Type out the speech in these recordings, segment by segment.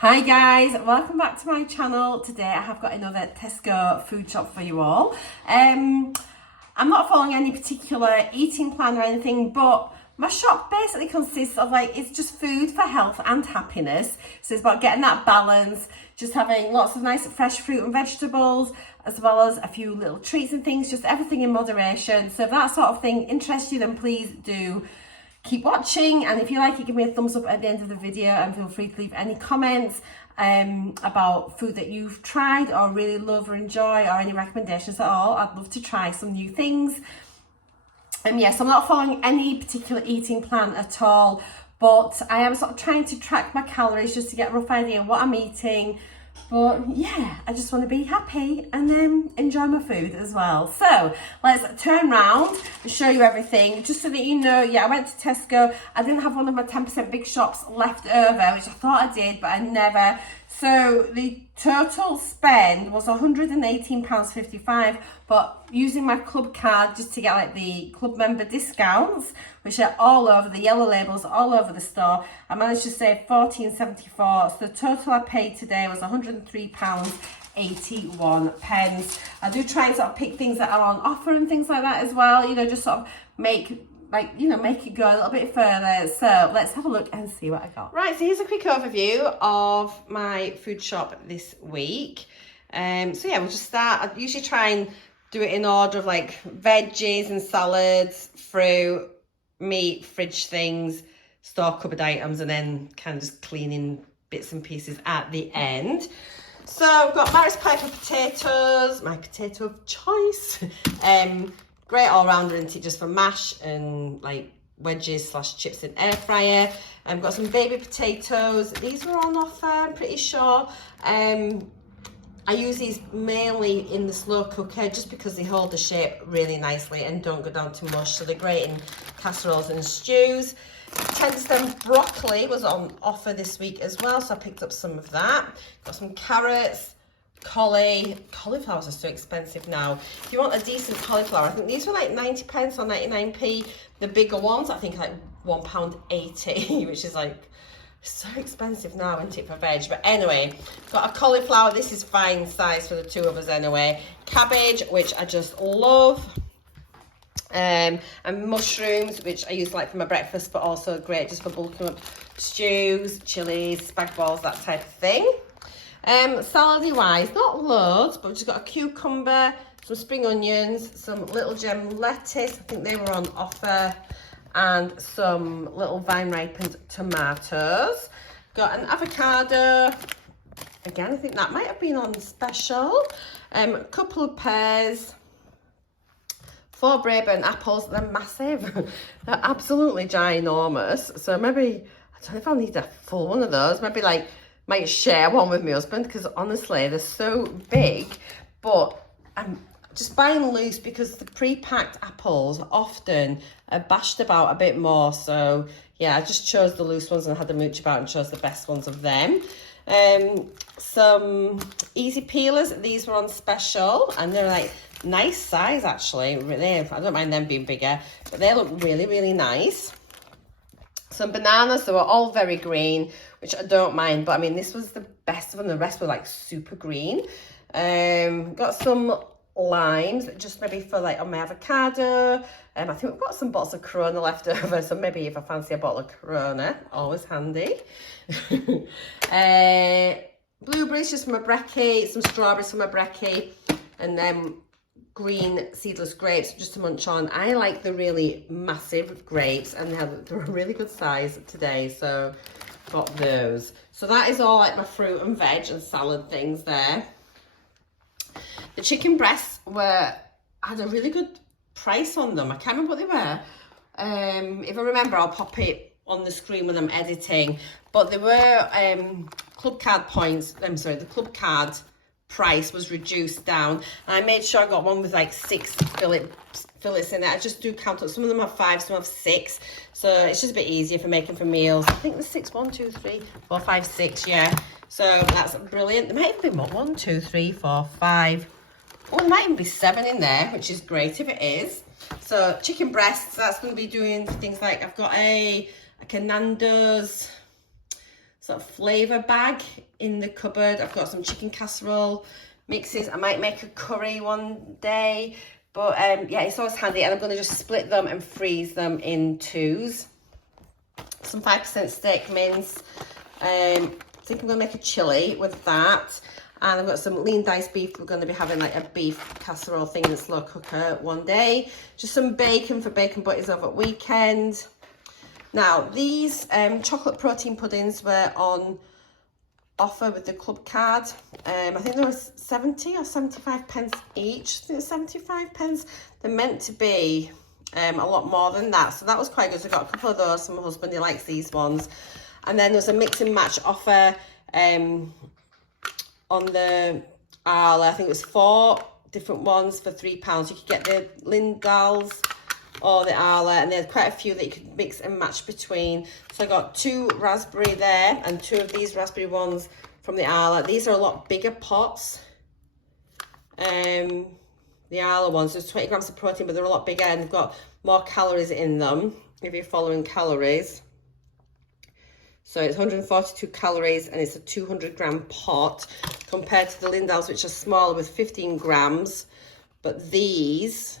Hi guys, welcome back to my channel. Today I have got another Tesco food shop for you all. I'm not following any particular eating plan or anything, but my shop basically consists of it's just food for health and happiness. So it's about getting that balance, just having lots of nice fresh fruit and vegetables, as well as a few little treats and things, just everything in moderation. So if that sort of thing interests you, then please do keep watching, and if you like it, give me a thumbs up at the end of the video, and feel free to leave any comments about food that you've tried or really love or enjoy, or any recommendations at all. I'd love to try some new things. Yes, I'm not following any particular eating plan at all, but I am sort of trying to track my calories just to get a rough idea of what I'm eating. But yeah, I just want to be happy and then enjoy my food as well. So let's turn around and show you everything, just so that you know. Yeah, I went to Tesco. I didn't have one of my 10% big shops left over, which I thought I did, but I never. So the total spend was £118.55, but using my club card just to get the club member discounts, which are all over, the yellow labels all over the store, I managed to save £14.74. So the total I paid today was £103.81. I do try and sort of pick things that are on offer and things like that as well, just sort of make it go a little bit further. So let's have a look and see what I got. Right, so here's a quick overview of my food shop this week. So yeah, we'll just start. I usually try and do it in order of veggies and salads, fruit, meat, fridge things, store cupboard items, and then kind of just cleaning bits and pieces at the end. So I've got Maris Piper potatoes, my potato of choice. Great all-rounder, isn't it, just for mash and wedges / chips in air fryer. I've got some baby potatoes. These were on offer, I'm pretty sure. I use these mainly in the slow cooker just because they hold the shape really nicely and don't go down to mush. So they're great in casseroles and stews. Tender broccoli was on offer this week as well, so I picked up some of that. Got some carrots. Cauliflowers are so expensive now. If you want a decent cauliflower, I think these were 90p or 99p. The bigger ones, I think £1.80, which is so expensive now, isn't it, for veg? But anyway, got a cauliflower. This is fine size for the two of us anyway. Cabbage, which I just love. And mushrooms, which I use for my breakfast, but also great just for bulking up stews, chilies, spag balls, that type of thing. Salady wise, not loads, but we've just got a cucumber, some spring onions, some little gem lettuce, I think they were on offer, and some little vine ripened tomatoes. Got an avocado, again I think that might have been on special. A couple of pears, 4 Braeburn apples. They're massive. They're absolutely ginormous. So maybe, I don't know if I'll need a full one of those. Maybe might share one with my husband, because honestly they're so big. But I'm just buying loose because the pre-packed apples often are bashed about a bit more. So yeah, I just chose the loose ones and had a mooch about and chose the best ones of them. Some easy peelers. These were on special and they're nice size actually. Really, I don't mind them being bigger, but they look really, really nice. Some bananas. They were all very green, which I don't mind, but I mean this was the best of them. The rest were super green. Got some limes, just maybe for on my avocado. I think we've got some bottles of Corona left over, so maybe if I fancy a bottle of Corona, always handy. Blueberries just for my brekkie, some strawberries for my brekkie, and then green seedless grapes just to munch on. I like the really massive grapes, and they're a really good size today, so got those. So that is all my fruit and veg and salad things there. The chicken breasts had a really good price on them. I can't remember what they were. If I remember, I'll pop it on the screen when I'm editing. But there were club card points. The club card price was reduced down. And I made sure I got one with 6 fillets in it. I just do count up. Some of them have 5, some have 6. So it's just a bit easier for making for meals. I think there's 6, 1, 2, 3, 4, 5, 6, yeah. So that's brilliant. There might even be more. 1, 2, 3, 4, 5. Oh, there might even be 7 in there, which is great if it is. So chicken breasts, that's going to be doing things I've got a Nando's sort of flavour bag in the cupboard. I've got some chicken casserole mixes. I might make a curry one day, but yeah, it's always handy. And I'm going to just split them and freeze them in 2s. Some 5% steak mince. I think I'm going to make a chilli with that. And I've got some lean diced beef. We're going to be having like a beef casserole thing in the slow cooker one day. Just some bacon for bacon butties over at weekend. Now, these chocolate protein puddings were on offer with the club card. I think there was 70 or 75 pence each. I think it's 75 pence. They're meant to be a lot more than that. So that was quite good. So I got a couple of those from my husband. He likes these ones. And then there's a mix and match offer on the Arla. I think it was 4 different ones for £3. You could get the Lindals or the Arla, and there's quite a few that you could mix and match between. So I got 2 raspberry there and 2 of these raspberry ones from the Arla. These are a lot bigger pots. The Arla ones, there's 20 grams of protein, but they're a lot bigger and they've got more calories in them if you're following calories. So it's 142 calories and it's a 200 gram pot compared to the Lindals, which are smaller with 15 grams. But these,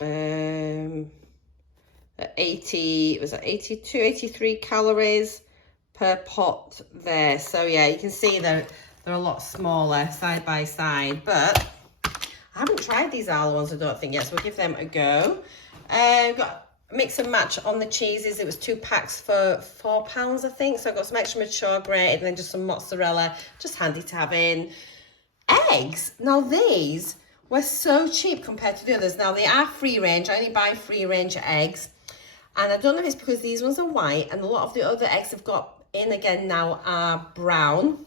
83 calories per pot there. So yeah, you can see they're a lot smaller side by side, but I haven't tried these Arla ones, I don't think yet, so we'll give them a go. Got mix and match on the cheeses. It was 2 packs for £4, I think. So I got some extra mature grated and then just some mozzarella, just handy to have in. Eggs, now these were so cheap compared to the others. Now they are free range. I only buy free range eggs, and I don't know if it's because these ones are white and a lot of the other eggs I've got in again now are brown.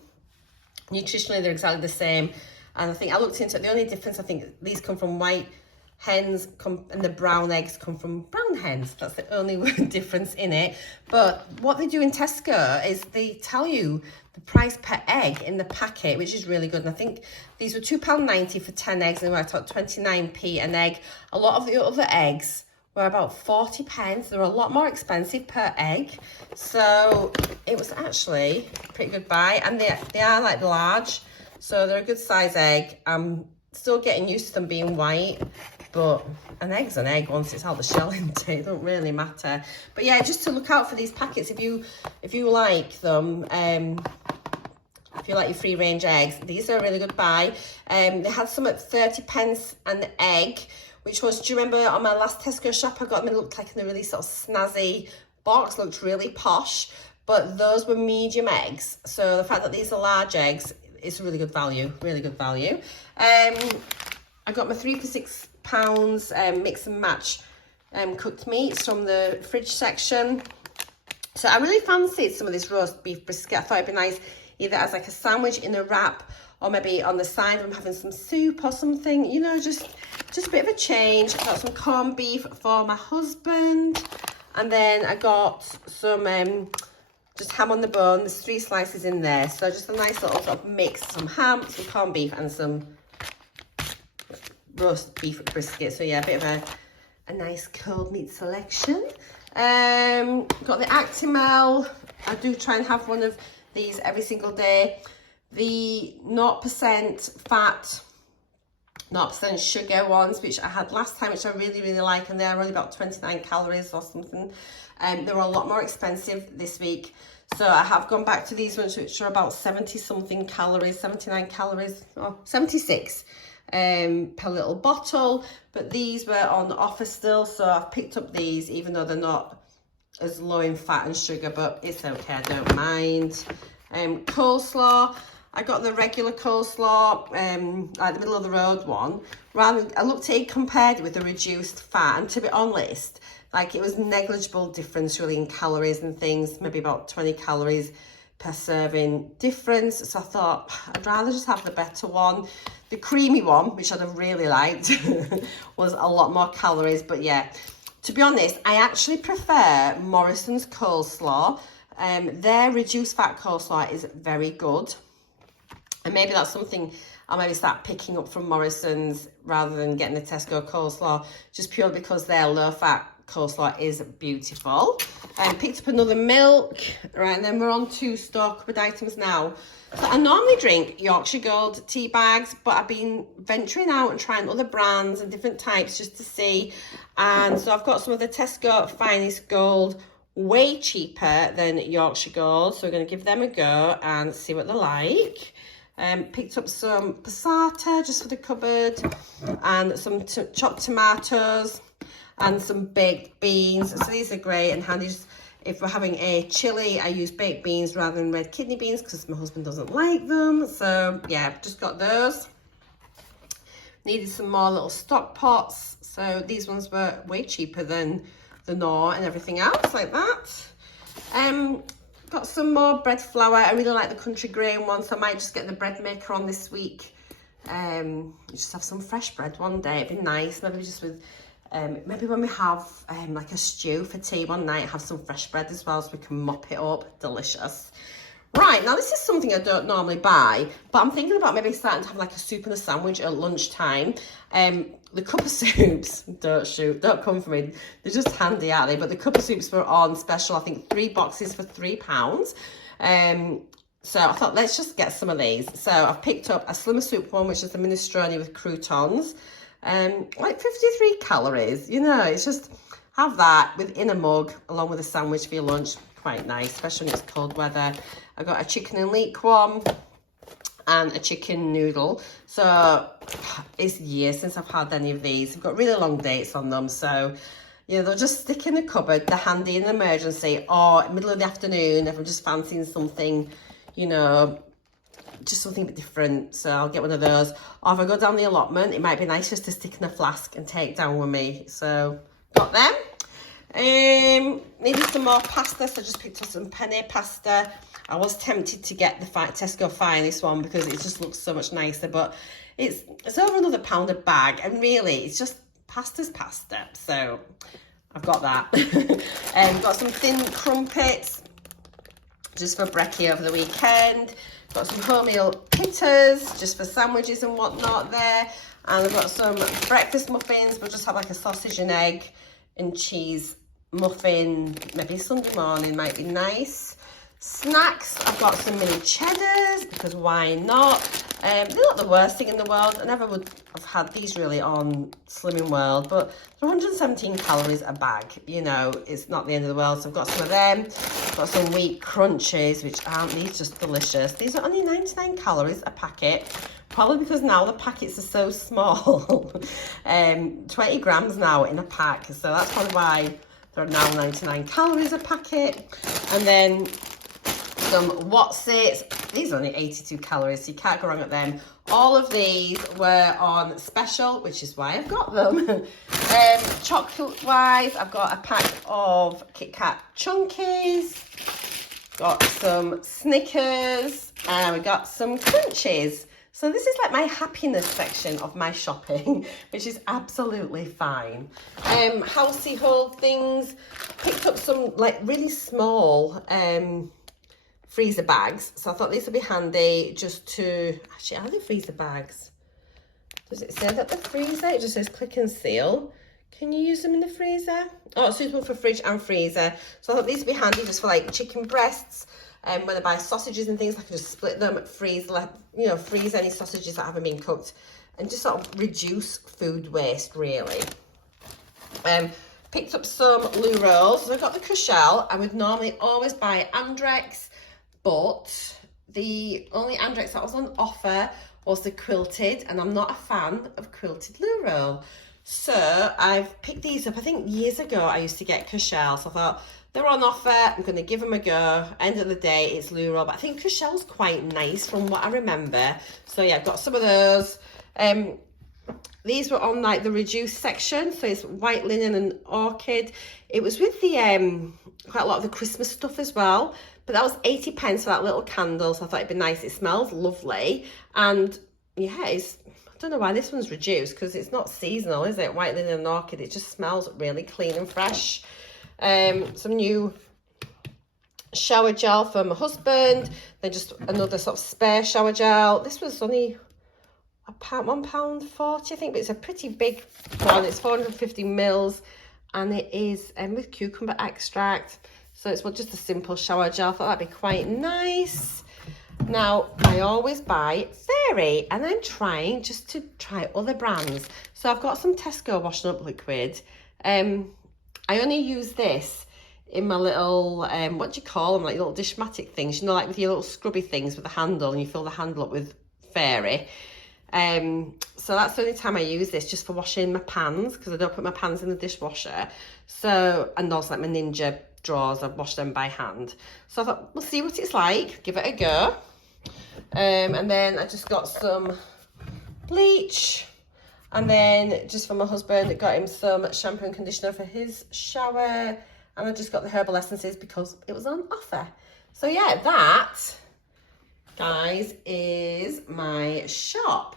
Nutritionally they're exactly the same, and I think I looked into it. The only difference, I think these come from white hens and the brown eggs come from brown hens. That's the only difference in it. But what they do in Tesco is they tell you the price per egg in the packet, which is really good. And I think these were £2.90 for 10 eggs, and I thought 29p an egg. A lot of the other eggs were about 40 pence. They're a lot more expensive per egg, so it was actually a pretty good buy. And they are like large, so they're a good size egg. I'm still getting used to them being white, but an egg's an egg once it's out the shell, isn't it? It don't really matter. But yeah, just to look out for these packets if you like them. If you like your free range eggs, these are a really good buy. They had some at 30 pence an egg, which was, do you remember on my last Tesco shop, I got them, it looked like in a really sort of snazzy box, looked really posh, but those were medium eggs. So the fact that these are large eggs, it's a really good value, really good value. I got my 3 for £6 mix and match cooked meats from the fridge section. So I really fancied some of this roast beef brisket. I thought it'd be nice either as like a sandwich in a wrap, or maybe on the side I'm having some soup or something, you know, just a bit of a change. I got some corned beef for my husband, and then I got some just ham on the bone. There's 3 slices in there, so just a nice little sort of mix, some ham, some corned beef and some roast beef brisket. So yeah, a bit of a nice cold meat selection. Got the Actimel. I do try and have one of these every single day. The 0% fat, 0% sugar ones, which I had last time, which I really like, and they're only about 29 calories or something. They were a lot more expensive this week, so I have gone back to these ones, which are about 70 something calories, 79 calories, or 76 per little bottle. But these were on offer still, so I've picked up these, even though they're not as low in fat and sugar, but it's okay, I don't mind. Coleslaw, I got the regular coleslaw, like the middle of the road one. I looked at it, compared with the reduced fat, and to be honest, like it was negligible difference really in calories and things, maybe about 20 calories per serving difference. So I thought I'd rather just have the better one. The creamy one, which I'd have really liked, was a lot more calories, but yeah. To be honest, I actually prefer Morrison's coleslaw. Their reduced fat coleslaw is very good. And maybe that's something I'll maybe start picking up from Morrison's rather than getting the Tesco coleslaw, just purely because their low fat coleslaw is beautiful. Picked up another milk, right, and then we're on to store cupboard items now. So I normally drink Yorkshire Gold tea bags, but I've been venturing out and trying other brands and different types just to see. And so I've got some of the Tesco Finest Gold, way cheaper than Yorkshire Gold. So we're going to give them a go and see what they're like. Picked up some passata just for the cupboard, and some chopped tomatoes and some baked beans. So these are great and handy. Just if we're having a chili, I use baked beans rather than red kidney beans because my husband doesn't like them. So yeah, just got those. Needed some more little stock pots. So these ones were way cheaper than the Knorr and everything else like that. Got some more bread flour. I really like the country grain one, so I might just get the bread maker on this week. Just have some fresh bread one day. It'd be nice, maybe just with maybe when we have like a stew for tea one night, have some fresh bread as well so we can mop it up. Delicious. Right, now this is something I don't normally buy, but I'm thinking about maybe starting to have like a soup and a sandwich at lunchtime. The cup of soups, don't come for me, they're just handy, aren't they? But the cup of soups were on special, I think 3 boxes for £3. So I thought, let's just get some of these. So I've picked up a slimmer soup one, which is the minestrone with croutons. Like 53 calories, you know, it's just, have that in a mug along with a sandwich for your lunch. Quite nice, especially when it's cold weather. I got a chicken and leek one and a chicken noodle. So it's years since I've had any of these. I've got really long dates on them, so you know, they'll just stick in the cupboard. They're handy in an emergency or middle of the afternoon if I'm just fancying something, you know, just something a bit different. So I'll get one of those. Or if I go down the allotment, it might be nice just to stick in a flask and take down with me. So got them. Needed some more pasta, so I just picked up some penne pasta. I was tempted to get the Tesco Finest one because it just looks so much nicer, but it's over another £1 a bag, and really it's just pasta's pasta. So I've got that. Got some thin crumpets just for brekkie over the weekend. Got some wholemeal pitters just for sandwiches and whatnot there. And I've got some breakfast muffins. We'll just have like a sausage and egg and cheese muffin, maybe Sunday morning might be nice. Snacks, I've got some mini cheddars because why not? They're not the worst thing in the world. I never would have had these really on Slimming World, but they're 117 calories a bag, you know, it's not the end of the world. So I've got some of them. Got some wheat crunches, which aren't these just delicious? These are only 99 calories a packet. Probably because now the packets are so small. 20 grams now in a pack. So that's probably why they're now 99 calories a packet. And then some Watsits. These are only 82 calories, so you can't go wrong at them. All of these were on special, which is why I've got them. Chocolate-wise, I've got a pack of Kit Kat Chunkies. Got some Snickers. And we got some Crunchies. So this is like my happiness section of my shopping, which is absolutely fine. Housey hold things. Picked up some like really small freezer bags. So I thought these would be handy just to, actually, are they freezer bags? Does it say that the freezer? It just says click and seal. Can you use them in the freezer? Oh, it's suitable for fridge and freezer. So I thought these would be handy just for like chicken breasts. When I buy sausages and things, I can just split them, freeze any sausages that haven't been cooked, and just sort of reduce food waste, really. Picked up some loo rolls. So I've got the Cushelle. I would normally always buy Andrex, but the only Andrex that was on offer was the quilted, and I'm not a fan of quilted loo roll. So I've picked these up. I think years ago I used to get Cushelle, so I thought, they're on offer, I'm going to give them a go. End of the day, it's loo roll, but I think Cushelle's quite nice from what I remember. So yeah, I've got some of those. These were on like the reduced section, so it's white linen and orchid. It was with the quite a lot of the Christmas stuff as well, but that was 80p for that little candle, so I thought it'd be nice. It smells lovely, and yeah, I don't know why this one's reduced, because it's not seasonal, is it? White linen and orchid, it just smells really clean and fresh. Some new shower gel for my husband, then just another sort of spare shower gel. This was only £1.40, I think, but it's a pretty big one. It's 450 mils, and it is with cucumber extract. So it's just a simple shower gel. I thought that'd be quite nice. Now, I always buy Fairy, and I'm trying just to try other brands. So I've got some Tesco washing up liquid. I only use this in my little, what do you call them, like little dishmatic things, you know, like with your little scrubby things with the handle, and you fill the handle up with Fairy. So that's the only time I use this, just for washing my pans, because I don't put my pans in the dishwasher. So, and also like my Ninja drawers, I wash them by hand. So I thought, we'll see what it's like, give it a go. And then I just got some bleach, and then just for my husband, I got him some shampoo and conditioner for his shower, and I just got the herbal essences because it was on offer. So yeah, that, guys, is my shop.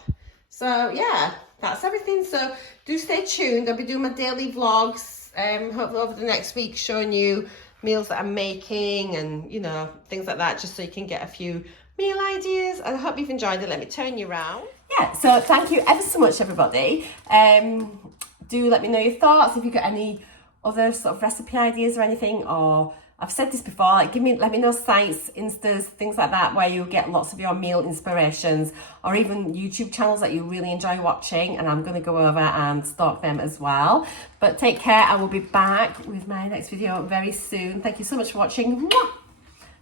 So yeah, that's everything. So do stay tuned. I'll be doing my daily vlogs, hopefully over the next week, showing you meals that I'm making and, you know, things like that, just so you can get a few meal ideas. And I hope you've enjoyed it. Let me turn you around. Yeah, so thank you ever so much, everybody. Do let me know your thoughts, if you've got any other sort of recipe ideas or anything, or I've said this before, like let me know sites, Instas, things like that, where you get lots of your meal inspirations, or even YouTube channels that you really enjoy watching, and I'm going to go over and stalk them as well. But take care. I will be back with my next video very soon. Thank you so much for watching.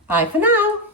Bye for now.